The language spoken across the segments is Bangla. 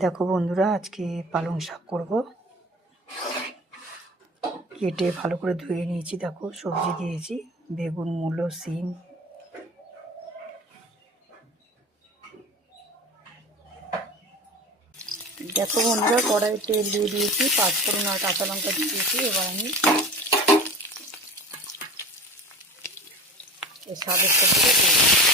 দেখো বন্ধুরা, আজকে পালং শাক করব। কেটে ভালো করে ধুয়ে নিয়েছি। দেখো সবজি দিয়েছি, বেগুন, মূলো, সিম। দেখো বন্ধুরা, কড়াই তেল দিয়ে দিয়েছি, পাঁচফোড়ন আর কাঁচা লঙ্কা দিয়েছি। এবার আমি এই শাকের সবজিটা দিয়ে দিই।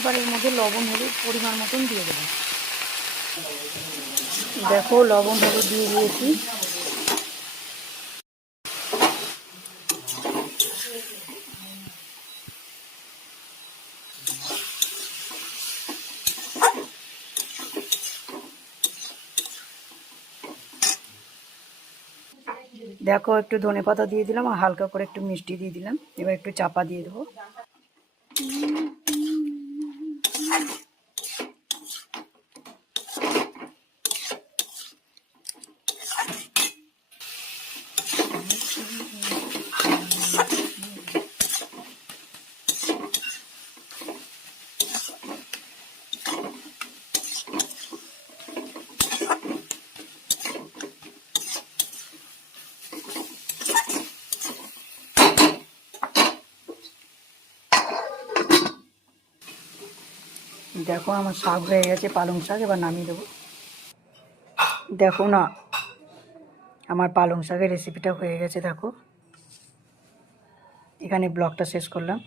এবার এর মধ্যে লবণ হলুদ পরিমাণ মতন দিয়ে দেবো। দেখো লবণ হলুদ দিয়ে দিয়েছি। দেখো একটু ধনেপাতা দিয়ে দিলাম আর হালকা করে একটু মিষ্টি দিয়ে দিলাম। এবার একটু চাপা দিয়ে দেবো। দেখো আমার শাক হয়ে গেছে, পালং শাক। এবার নামিয়ে দেবো। দেখো না, আমার পালং শাকের রেসিপিটা হয়ে গেছে। দেখো, এখানে ব্লগটা শেষ করলাম।